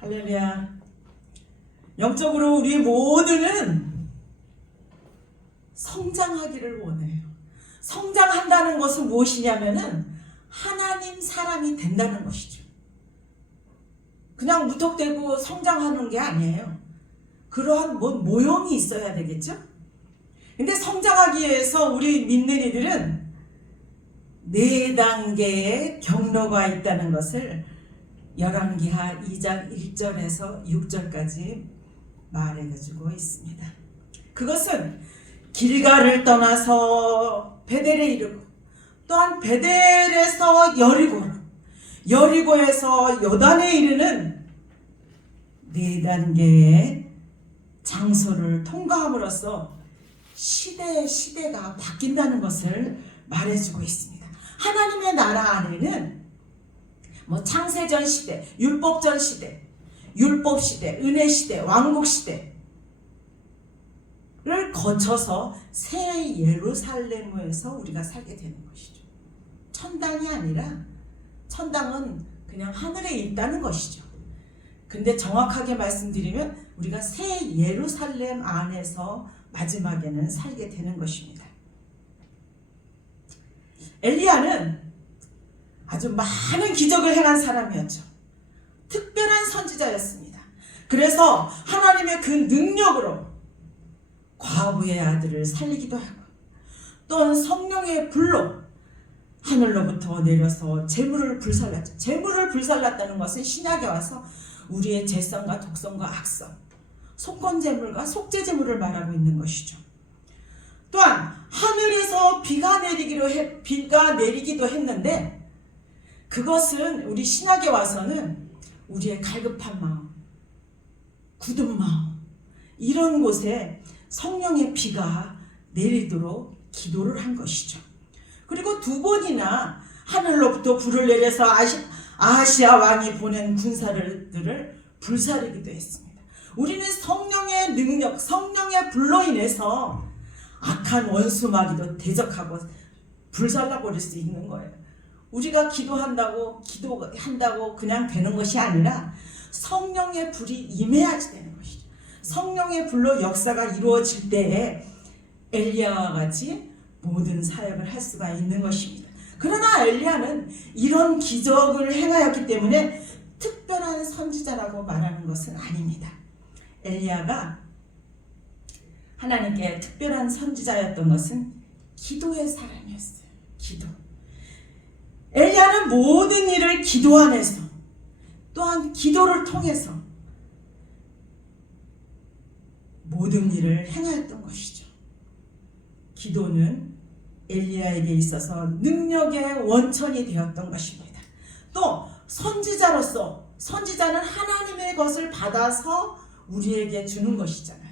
할렐루야. 영적으로 우리 모두는 성장하기를 원해요. 성장한다는 것은 무엇이냐면은 하나님 사람이 된다는 것이죠. 그냥 무턱대고 성장하는 게 아니에요. 그러한 모형이 있어야 되겠죠? 근데 성장하기 위해서 우리 믿는 이들은 4단계의 경로가 있다는 것을 열왕기하 2장 1절에서 6절까지 말해가지고 있습니다. 그것은 길갈을 떠나서 베델에 이르고 또한 베델에서 여리고로, 여리고에서 요단에 이르는 4단계의 장소를 통과함으로써 시대가 바뀐다는 것을 말해주고 있습니다. 하나님의 나라 안에는 창세전 시대, 율법전 시대, 율법 시대, 은혜 시대, 왕국 시대를 거쳐서 새 예루살렘에서 우리가 살게 되는 것이죠. 천당이 아니라 천당은 그냥 하늘에 있다는 것이죠. 근데 정확하게 말씀드리면 우리가 새 예루살렘 안에서 마지막에는 살게 되는 것입니다. 엘리야는 아주 많은 기적을 행한 사람이었죠. 특별한 선지자였습니다. 그래서 하나님의 그 능력으로 과부의 아들을 살리기도 하고 또한 성령의 불로 하늘로부터 내려서 재물을 불살랐죠. 재물을 불살랐다는 것은 신약에 와서 우리의 재성과 독성과 악성, 속건재물과 속죄재물을 말하고 있는 것이죠. 또한 하늘에서 비가 내리기도 했는데 그것은 우리 신약에 와서는 우리의 갈급한 마음, 굳은 마음 이런 곳에 성령의 비가 내리도록 기도를 한 것이죠. 그리고 2번이나 하늘로부터 불을 내려서 아하시아 왕이 보낸 군사들을 불사르기도 했습니다. 우리는 성령의 능력, 성령의 불로 인해서 악한 원수 마귀도 대적하고 불살라버릴 수 있는 거예요. 우리가 기도한다고 그냥 되는 것이 아니라 성령의 불이 임해야지 되는 것이죠. 성령의 불로 역사가 이루어질 때에 엘리야와 같이 모든 사역을 할 수가 있는 것입니다. 그러나 엘리야는 이런 기적을 행하였기 때문에 특별한 선지자라고 말하는 것은 아닙니다. 엘리야가 하나님께 특별한 선지자였던 것은 기도의 사람이었어요. 기도. 엘리야는 모든 일을 기도 안에서 또한 기도를 통해서 모든 일을 행하였던 것이죠. 기도는 엘리야에게 있어서 능력의 원천이 되었던 것입니다. 또 선지자로서 선지자는 하나님의 것을 받아서 우리에게 주는 것이잖아요.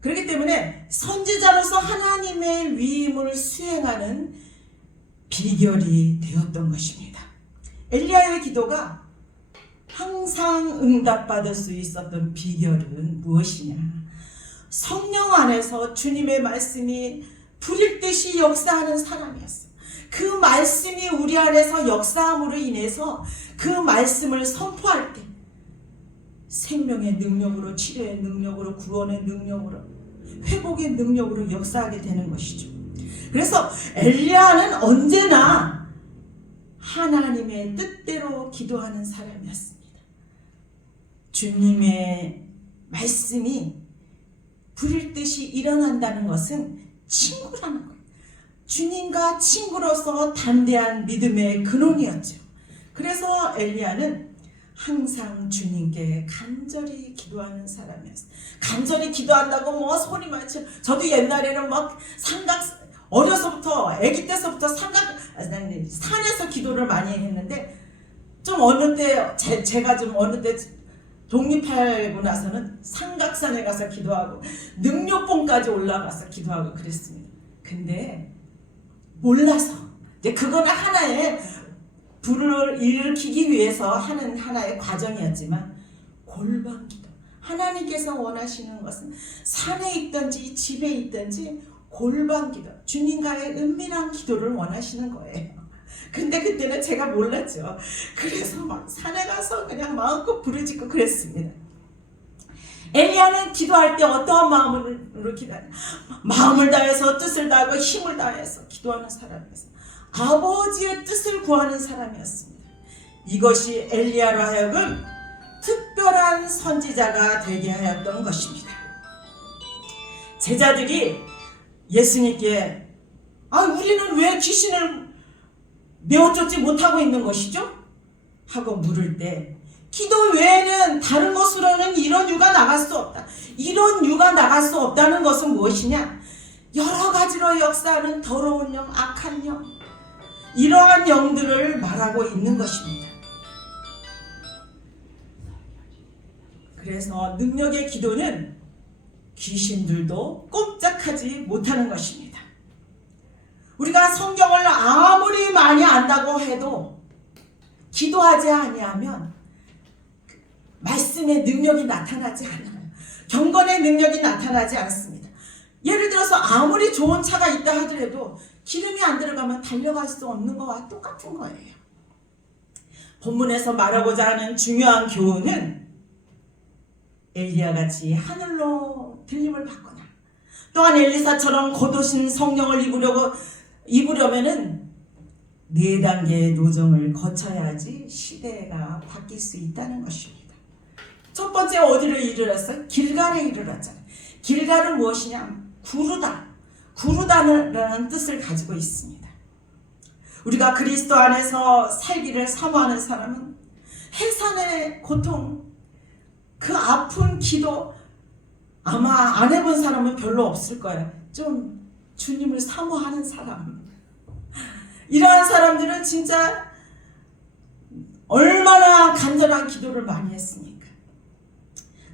그렇기 때문에 선지자로서 하나님의 위임을 수행하는 비결이 되었던 것입니다. 엘리야의 기도가 항상 응답받을 수 있었던 비결은 무엇이냐? 성령 안에서 주님의 말씀이 불일 듯이 역사하는 사람이었어요. 그 말씀이 우리 안에서 역사함으로 인해서 그 말씀을 선포할 때 생명의 능력으로, 치료의 능력으로, 구원의 능력으로, 회복의 능력으로 역사하게 되는 것이죠. 그래서 엘리야는 언제나 하나님의 뜻대로 기도하는 사람이었습니다. 주님의 말씀이 불일 듯이 일어난다는 것은 친구라는 거예요. 주님과 친구로서 담대한 믿음의 근원이었죠. 그래서 엘리야는 항상 주님께 간절히 기도하는 사람이었어요. 간절히 기도한다고 소리만 쳐. 저도 옛날에는 어려서부터 아기 때서부터 산에서 기도를 많이 했는데 좀 어느 때 제가 좀 어느 때 독립하고 나서는 삼각산에 가서 기도하고 능력봉까지 올라가서 기도하고 그랬습니다. 근데 몰라서 이제 그거는 하나의 불을 일으키기 위해서 하는 하나의 과정이었지만 골방 기도, 하나님께서 원하시는 것은 산에 있든지 집에 있든지 골방 기도, 주님과의 은밀한 기도를 원하시는 거예요. 근데 그때는 제가 몰랐죠. 그래서 막 산에 가서 그냥 마음껏 부르짖고 그랬습니다. 엘리야는 기도할 때 어떠한 마음으로 기도하냐? 마음을 다해서 뜻을 다하고 힘을 다해서 기도하는 사람이었어요. 아버지의 뜻을 구하는 사람이었습니다. 이것이 엘리야로 하여금 특별한 선지자가 되게 하였던 것입니다. 제자들이 예수님께 우리는 왜 귀신을 내어쫓지 못하고 있는 것이죠? 하고 물을 때 기도 외에는 다른 것으로는 이런 유가 나갈 수 없다. 이런 유가 나갈 수 없다는 것은 무엇이냐? 여러 가지로 역사하는 더러운 영, 악한 영, 이러한 영들을 말하고 있는 것입니다. 그래서 능력의 기도는 귀신들도 꼼짝하지 못하는 것입니다. 우리가 성경을 아무리 많이 안다고 해도 기도하지 아니하면 말씀의 능력이 나타나지 않아요. 경건의 능력이 나타나지 않습니다. 예를 들어서 아무리 좋은 차가 있다 하더라도 기름이 안 들어가면 달려갈 수 없는 것과 똑같은 거예요. 본문에서 말하고자 하는 중요한 교훈은 엘리야같이 하늘로 들림을 받거나 또한 엘리사처럼 거두신 성령을 입으려면은 4단계의 노정을 거쳐야지 시대가 바뀔 수 있다는 것입니다. 첫 번째 어디를 이르렀어요? 길갈에 이르렀잖아요. 길갈은 무엇이냐? 구르다라는 뜻을 가지고 있습니다. 우리가 그리스도 안에서 살기를 사모하는 사람은 해산의 고통, 그 아픈 기도 아마 안 해본 사람은 별로 없을 거예요. 좀 주님을 사모하는 사람. 이러한 사람들은 진짜 얼마나 간절한 기도를 많이 했습니까?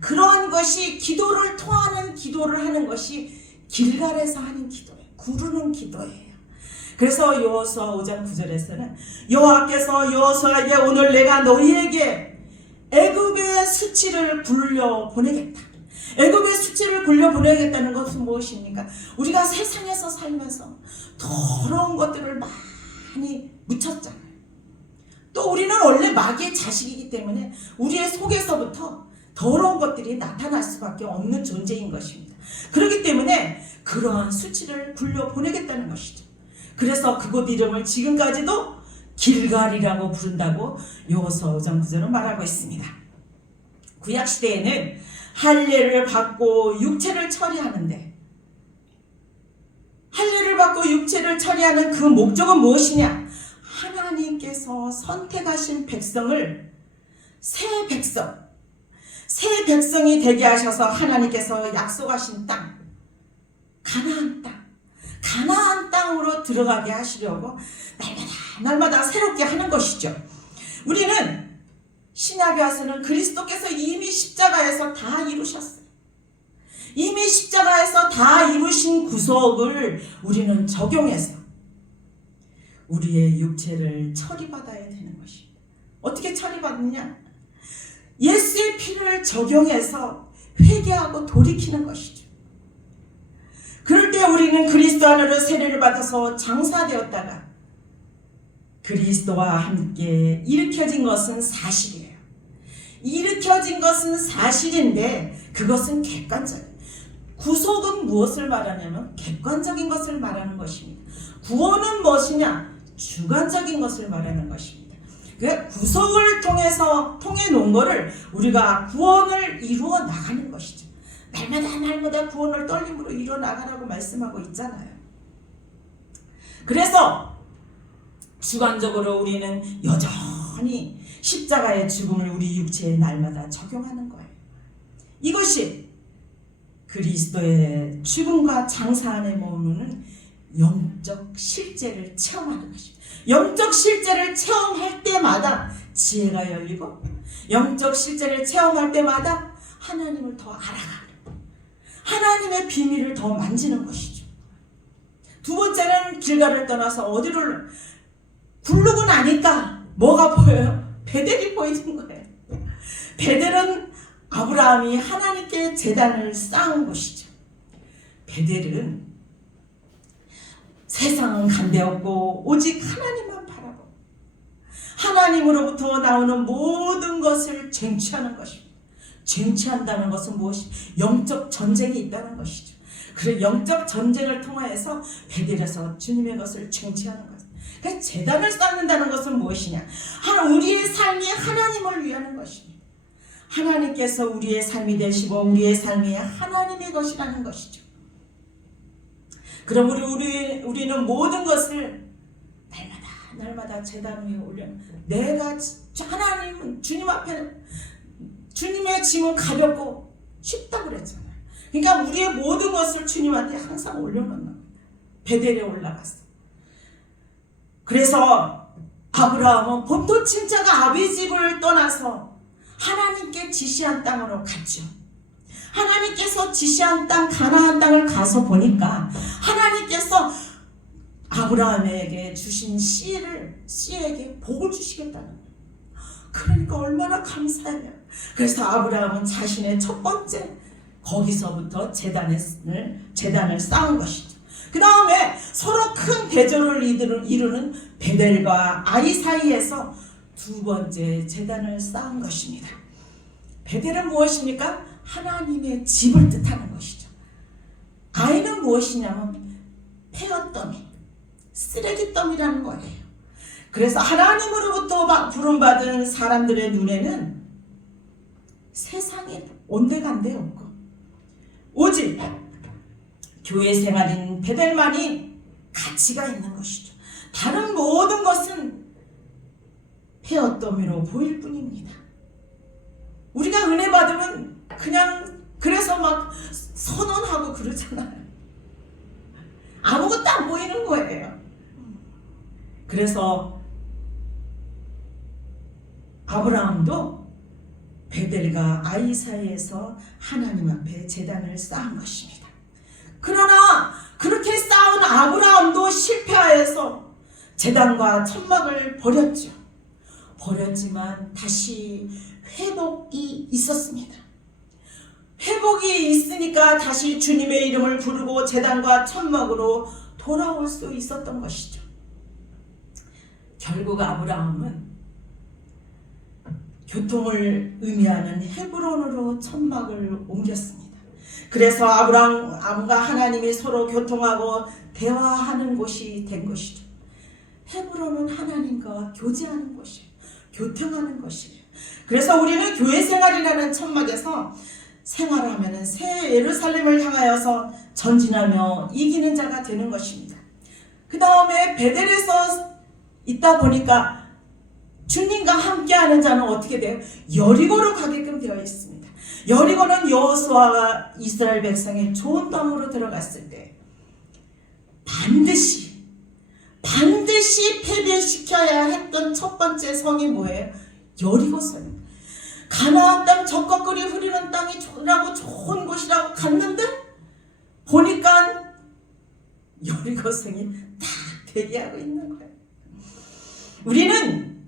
그러한 것이 기도를 통하는 기도를 하는 것이 길갈에서 하는 기도예요. 구르는 기도예요. 그래서 여호수아 5장 9절에서는 여호와께서 여호수아에게 오늘 내가 너희에게 애굽의 수치를 굴려 보내겠다. 애굽의 수치를 굴려 보내겠다는 것은 무엇입니까? 우리가 세상에서 살면서 더러운 것들을 많이 묻혔잖아요. 또 우리는 원래 마귀의 자식이기 때문에 우리의 속에서부터 더러운 것들이 나타날 수밖에 없는 존재인 것입니다. 그렇기 때문에 그러한 수치를 굴려 보내겠다는 것이죠. 그래서 그곳 이름을 지금까지도 길갈이라고 부른다고 여호수아 5장 9절은 말하고 있습니다. 구약시대에는 할례를 받고 육체를 처리하는데 할례를 받고 육체를 처리하는 그 목적은 무엇이냐? 하나님께서 선택하신 백성을 새 백성이 되게 하셔서 하나님께서 약속하신 땅, 가나안 땅으로 들어가게 하시려고 날마다 새롭게 하는 것이죠. 우리는 신약에 와서는 그리스도께서 이미 십자가에서 다 이루셨어요. 이미 십자가에서 다 이루신 구속을 우리는 적용해서 우리의 육체를 처리받아야 되는 것입니다. 어떻게 처리받느냐? 예수의 피를 적용해서 회개하고 돌이키는 것이죠. 그럴 때 우리는 그리스도 안으로 세례를 받아서 장사되었다가 그리스도와 함께 일으켜진 것은 사실이에요. 일으켜진 것은 사실인데 그것은 객관적이에요. 구속은 무엇을 말하냐면 객관적인 것을 말하는 것입니다. 구원은 무엇이냐? 주관적인 것을 말하는 것입니다. 그 구속을 통해 놓은 것을 우리가 구원을 이루어 나가는 것이죠. 날마다 구원을 떨림으로 이루어 나가라고 말씀하고 있잖아요. 그래서 주관적으로 우리는 여전히 십자가의 죽음을 우리 육체에 날마다 적용하는 거예요. 이것이 그리스도의 죽음과 장사 안에 머무는 영적 실제를 체험하는 것입니다. 영적 실제를 체험할 때마다 지혜가 열리고 영적 실제를 체험할 때마다 하나님을 더 알아가는, 하나님의 비밀을 더 만지는 것이죠. 두 번째는 길갈을 떠나서 어디를 굴르고 나니까 뭐가 보여요? 베델이 보이는 거예요. 베델은 아브라함이 하나님께 제단을 쌓은 곳이죠. 베델은 세상은 간대없고 오직 하나님만 바라보고 하나님으로부터 나오는 모든 것을 쟁취하는 것입니다. 쟁취한다는 것은 무엇이? 영적 전쟁이 있다는 것이죠. 그래서 영적 전쟁을 통하여서 베델에서 주님의 것을 쟁취하는 것. 그러니까 제단을 쌓는다는 것은 무엇이냐? 우리의 삶이 하나님을 위하는 것입니다. 하나님께서 우리의 삶이 되시고 우리의 삶이 하나님의 것이라는 것이죠. 그럼 우리는 모든 것을 날마다 제단 위에 올려. 내가 하나님은 주님 앞에는 주님의 짐은 가볍고 쉽다고 그랬잖아요. 그러니까 우리의 모든 것을 주님한테 항상 올려놓는 거예요. 베델에 올라갔어. 그래서 아브라함은 본토 친자가 아비 집을 떠나서 하나님께 지시한 땅으로 갔죠. 하나님께서 지시한 땅 가나안 땅을 가서 보니까 하나님께서 아브라함에게 주신 씨에게 복을 주시겠다는 거예요. 그러니까 얼마나 감사해요. 그래서 아브라함은 자신의 첫 번째 거기서부터 제단을 쌓은 것이죠. 그 다음에 서로 큰 대조를 이루는 베델과 아이 사이에서 두 번째 제단을 쌓은 것입니다. 베델은 무엇입니까? 하나님의 집을 뜻하는 것이죠. 아이는 무엇이냐면 폐허더미, 쓰레기더미라는 거예요. 그래서 하나님으로부터 부름받은 사람들의 눈에는 세상에 온데간데 없고 오직 교회 생활인 베델만이 가치가 있는 것이죠. 다른 모든 것은 폐허더미로 보일 뿐입니다. 우리가 은혜 받으면 그냥 그래서 막 선언하고 그러잖아요. 아무것도 안 보이는 거예요. 그래서 아브라함도 베델과 아이 사이에서 하나님 앞에 제단을 쌓은 것입니다. 그러나 그렇게 쌓은 아브라함도 실패하여서 제단과 천막을 버렸죠. 버렸지만 다시 회복이 있었습니다. 회복이 있으니까 다시 주님의 이름을 부르고 제단과 천막으로 돌아올 수 있었던 것이죠. 결국 아브라함은 교통을 의미하는 헤브론으로 천막을 옮겼습니다. 그래서 아브라함과 하나님이 서로 교통하고 대화하는 곳이 된 것이죠. 헤브론은 하나님과 교제하는 곳이에요. 교통하는 것이에요. 그래서 우리는 교회 생활이라는 천막에서 생활하면 새 예루살렘을 향하여서 전진하며 이기는 자가 되는 것입니다. 그 다음에 베델에서 있다 보니까 주님과 함께하는 자는 어떻게 돼요? 여리고로 가게끔 되어 있습니다. 여리고는 여호수아가 이스라엘 백성이 좋은 땅으로 들어갔을 때 반드시 패배시켜야 했던 첫 번째 성이 뭐예요? 여리고성. 가나안 땅 적과꿀이 흐르는 땅이라고 좋은 곳이라고 갔는데 보니까 여리고성이 다 대기하고 있는 거예요. 우리는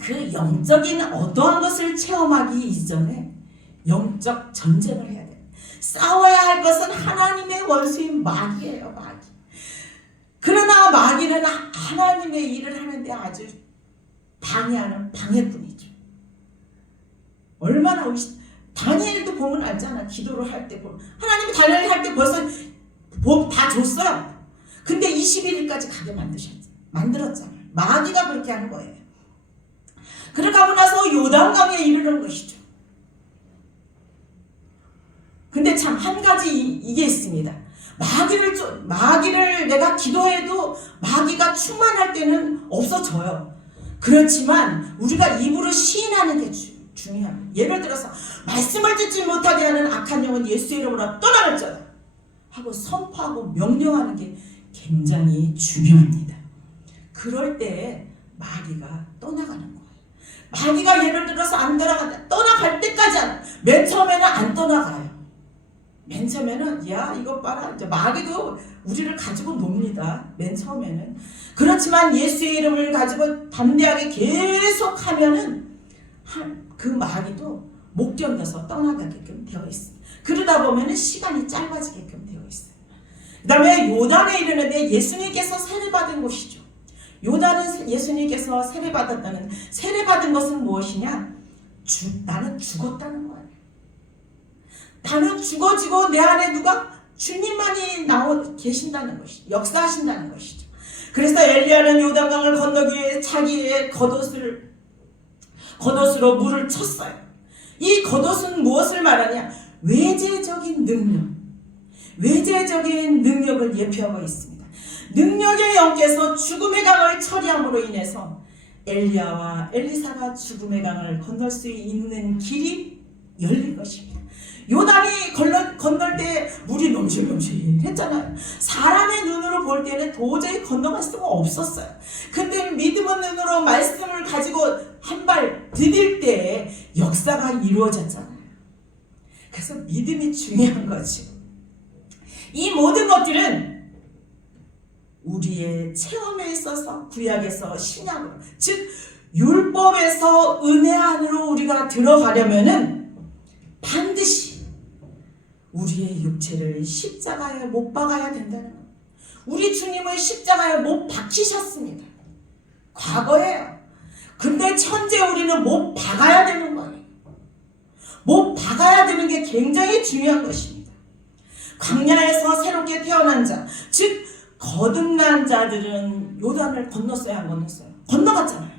그 영적인 어떠한 것을 체험하기 이전에 영적 전쟁을 해야 돼요. 싸워야 할 것은 하나님의 원수인 마귀예요. 마귀. 그러나 마귀는 하나님의 일을 하는데 아주 방해하는 방해꾼이죠. 얼마나 다니엘도 보면 알잖아. 기도를 할 때 보면 하나님이 다니엘 할 때 벌써 다 줬어요. 근데 21일까지 가게 만들었잖아요. 마귀가 그렇게 하는 거예요. 그러고 나서 요단강에 이르는 것이죠. 근데 참 한 가지 이게 있습니다. 마귀를 내가 기도해도 마귀가 충만할 때는 없어져요. 그렇지만 우리가 입으로 시인하는 게 중요합니다. 예를 들어서 말씀을 듣지 못하게 하는 악한 영은 예수의 이름으로 떠나갈지어다 하고 선포하고 명령하는 게 굉장히 중요합니다. 그럴 때 마귀가 떠나가는 거예요. 마귀가 예를 들어서 안 떠나갈 때까지 맨 처음에는 안 떠나가요. 맨 처음에는 야 이거 봐라. 이제 마귀도 우리를 가지고 놉니다. 맨 처음에는. 그렇지만 예수의 이름을 가지고 담대하게 계속 하면은 그 마귀도 못 견뎌서 떠나가게끔 되어 있습니다. 그러다 보면은 시간이 짧아지게끔 되어 있어요. 그 다음에 요단에 이르는데 예수님께서 세례받은 곳이죠. 요단은 예수님께서 세례받았다는, 세례받은 것은 무엇이냐? 나는 죽었다는 거예요. 나는 죽어지고 내 안에 누가? 주님만이 계신다는 것이죠. 역사하신다는 것이죠. 그래서 엘리야는 요단강을 건너기 위해 자기의 겉옷으로 물을 쳤어요. 이 겉옷은 무엇을 말하냐? 외재적인 능력을 예표하고 있습니다. 능력의 영께서 죽음의 강을 처리함으로 인해서 엘리야와 엘리사가 죽음의 강을 건널 수 있는 길이 열린 것입니다. 요단이 건널 때 물이 넘실넘실 했잖아요. 사람의 눈으로 볼 때는 도저히 건너갈 수가 없었어요. 근데 믿음의 눈으로 말씀을 가지고 한 발 디딜 때 역사가 이루어졌잖아요. 그래서 믿음이 중요한 거지. 이 모든 것들은 우리의 체험에 있어서 구약에서 신약으로, 즉 율법에서 은혜 안으로 우리가 들어가려면은 반드시 우리의 육체를 십자가에 못 박아야 된다는 것. 우리 주님은 십자가에 못 박히셨습니다. 과거예요. 근데 현재 우리는 못 박아야 되는 거예요. 못 박아야 되는 게 굉장히 중요한 것입니다. 광야에서 새롭게 태어난 자, 즉 거듭난 자들은 요단을 건넜어요, 안 건넜어요? 건너갔잖아요.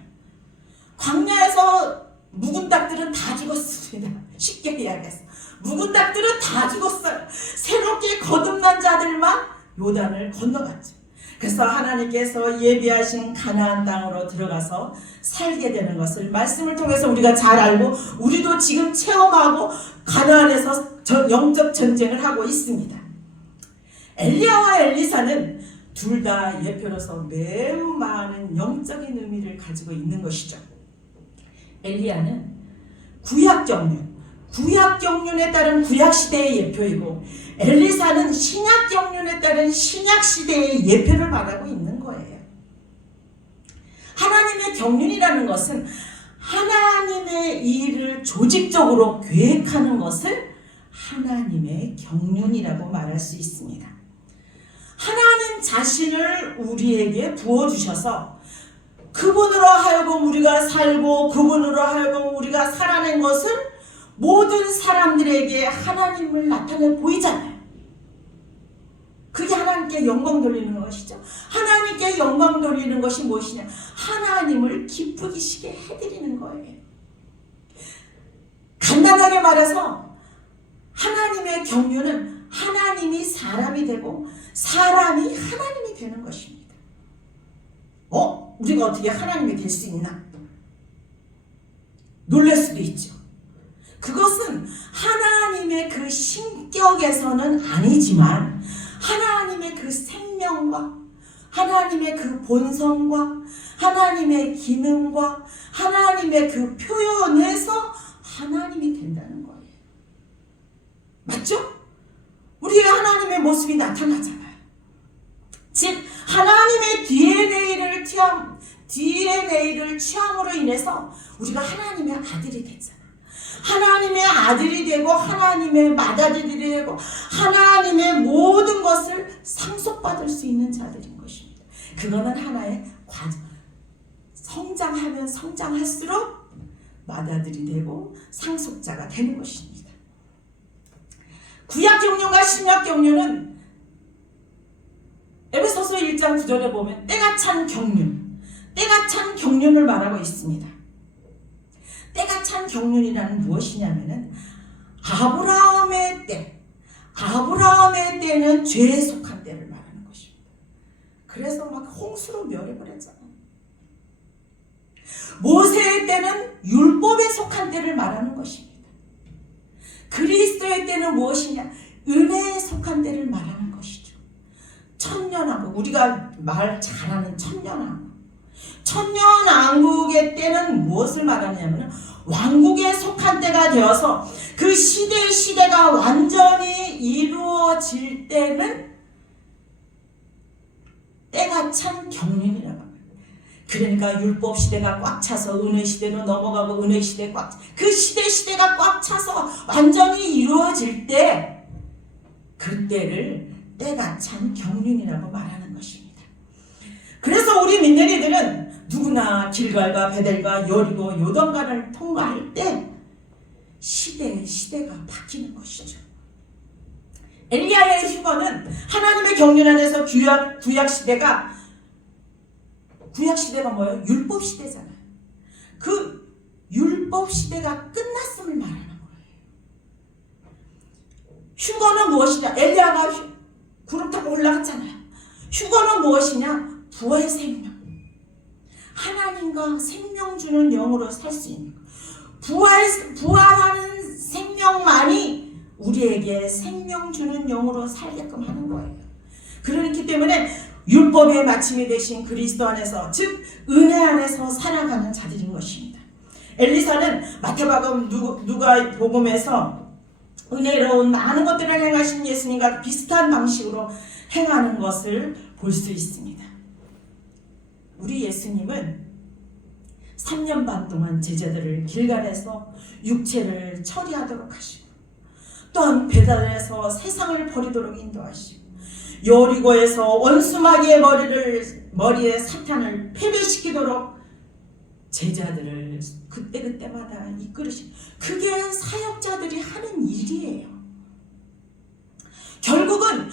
광야에서 묵은 닭들은 다 죽었습니다. 쉽게 이야기해서 묵은 닭들은 다 죽었어요. 새롭게 거듭난 자들만 요단을 건너갔죠. 그래서 하나님께서 예비하신 가나안 땅으로 들어가서 살게 되는 것을 말씀을 통해서 우리가 잘 알고, 우리도 지금 체험하고 가나안에서 영적 전쟁을 하고 있습니다. 엘리야와 엘리사는 둘 다 예표로서 매우 많은 영적인 의미를 가지고 있는 것이죠. 엘리야는 구약 경륜에 따른 구약 시대의 예표이고, 엘리사는 신약 경륜에 따른 신약 시대의 예표를 말하고 있는 거예요. 하나님의 경륜이라는 것은 하나님의 일을 조직적으로 계획하는 것을 하나님의 경륜이라고 말할 수 있습니다. 하나님 자신을 우리에게 부어주셔서 그분으로 하여금 우리가 살고, 그분으로 하여금 우리가 살아낸 것을 모든 사람들에게 하나님을 나타내 보이잖아요. 그게 하나님께 영광 돌리는 것이죠. 하나님께 영광 돌리는 것이 무엇이냐? 하나님을 기쁘시게 해드리는 거예요. 간단하게 말해서 하나님의 경륜은 하나님이 사람이 되고 사람이 하나님이 되는 것입니다. 우리가 어떻게 하나님이 될 수 있나? 놀랄 수도 있죠. 그것은 하나님의 그 신격에서는 아니지만 하나님의 그 생명과 하나님의 그 본성과 하나님의 기능과 하나님의 그 표현에서 하나님이 된다는 거예요. 맞죠? 우리의 하나님의 모습이 나타나잖아요. 즉 하나님의 DNA를 취함으로 인해서 우리가 하나님의 아들이 됐잖아요. 하나님의 아들이 되고 하나님의 맏아들이 되고 하나님의 모든 것을 상속받을 수 있는 자들인 것입니다. 그거는 하나의 과정. 성장하면 성장할수록 맏아들이 되고 상속자가 되는 것입니다. 구약 경륜과 신약 경륜은 에베소서 1장 9절에 보면 때가 찬 경륜을 말하고 있습니다. 때가 찬 경륜이라는 무엇이냐면은 아브라함의 때는 죄에 속한 때를 말하는 것입니다. 그래서 막 홍수로 멸해버렸잖아요. 모세의 때는 율법에 속한 때를 말하는 것입니다. 그리스도의 때는 무엇이냐? 은혜에 속한 때를 말하는 것이죠. 천년왕국, 우리가 말 잘하는 천년왕국의 때는 무엇을 말하냐면 왕국에 속한 때가 되어서 그 시대가 완전히 이루어질 때는 때가 찬 경륜이라고 합니다. 그러니까 율법 시대가 꽉 차서 은혜 시대로 넘어가고 은혜 시대 그 시대가 꽉 차서 완전히 이루어질 때 그때를 때가 찬 경륜이라고 말하는 것입니다. 그래서 우리 믿는 이들은 누구나 길갈과 베델과 여리고 요단강을 통과할 때 시대가 바뀌는 것이죠. 엘리야의 휴거는 하나님의 경륜 안에서 구약 시대가 뭐예요? 율법 시대잖아요. 그 율법 시대가 끝났음을 말하는 거예요. 휴거는 무엇이냐? 엘리야가 구름 타고 올라갔잖아요. 휴거는 무엇이냐? 부활 생명. 하나님과 생명 주는 영으로 살 수 있는 것. 부활하는 생명만이 우리에게 생명 주는 영으로 살게끔 하는 거예요. 그렇기 때문에 율법의 마침이 되신 그리스도 안에서, 즉 은혜 안에서 살아가는 자들인 것입니다. 엘리사는 마태복음 누가복음에서 은혜로운 많은 것들을 행하신 예수님과 비슷한 방식으로 행하는 것을 볼 수 있습니다. 우리 예수님은 3년 반 동안 제자들을 길갈에서 육체를 처리하도록 하시고, 또한 베델에서 세상을 버리도록 인도하시고, 여리고에서 원수마귀의 머리에 사탄을 패배시키도록 제자들을 그때마다 이끌으시고, 그게 사역자들이 하는 일이에요. 결국은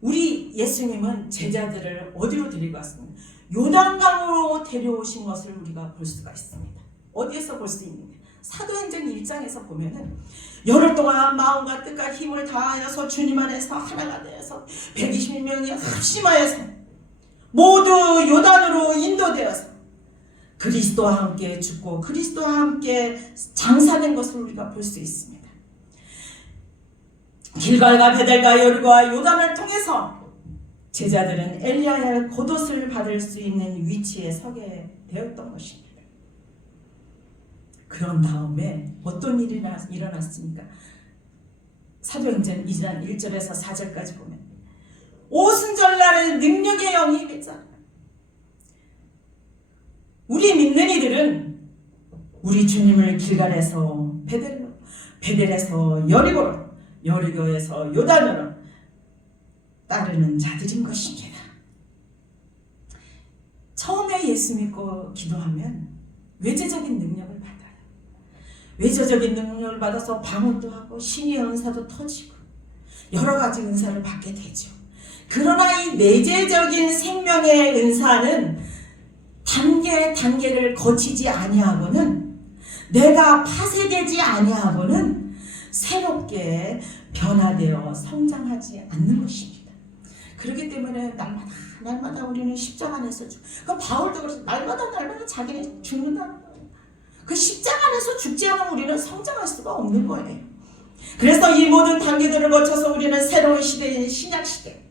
우리 예수님은 제자들을 어디로 데리고 왔습니까? 요단강으로 데려오신 것을 우리가 볼 수가 있습니다. 어디에서 볼 수 있느냐? 사도행전 1장에서 보면은 열흘 동안 마음과 뜻과 힘을 다하여서 주님 안에서 하나가 되어서 120명이 합심하여서 모두 요단으로 인도되어서 그리스도와 함께 죽고 그리스도와 함께 장사된 것을 우리가 볼 수 있습니다. 길갈과 베델과 여리고와 요단을 통해서 제자들은 엘리야의 겉옷을 받을 수 있는 위치에 서게 되었던 것입니다. 그런 다음에 어떤 일이 일어났습니까? 사도행전 2장 1절에서 4절까지 보면 오순절날에 능력의 영이 임했잖아요. 우리 믿는 이들은 우리 주님을 길갈에서 베델로, 베델에서 여리고로, 여리고에서 요단으로 따르는 자들인 것입니다. 처음에 예수 믿고 기도하면 외재적인 능력을 받아요. 외재적인 능력을 받아서 방언도 하고 신의 은사도 터지고 여러 가지 은사를 받게 되죠. 그러나 이 내재적인 생명의 은사는 단계를 거치지 아니하고는, 내가 파쇄되지 아니하고는 새롭게 변화되어 성장하지 않는 것입니다. 그렇기 때문에 날마다 우리는 십자가 안에서 그럼 바울도 그래서 날마다 자기는 죽는다는 거예요. 그 십자가 안에서 죽지 않으면 우리는 성장할 수가 없는 거예요. 그래서 이 모든 단계들을 거쳐서 우리는 새로운 시대인 신약시대,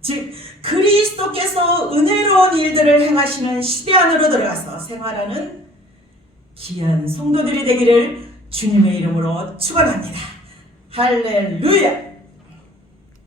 즉 그리스도께서 은혜로운 일들을 행하시는 시대 안으로 들어가서 생활하는 귀한 성도들이 되기를 주님의 이름으로 축원합니다. 할렐루야.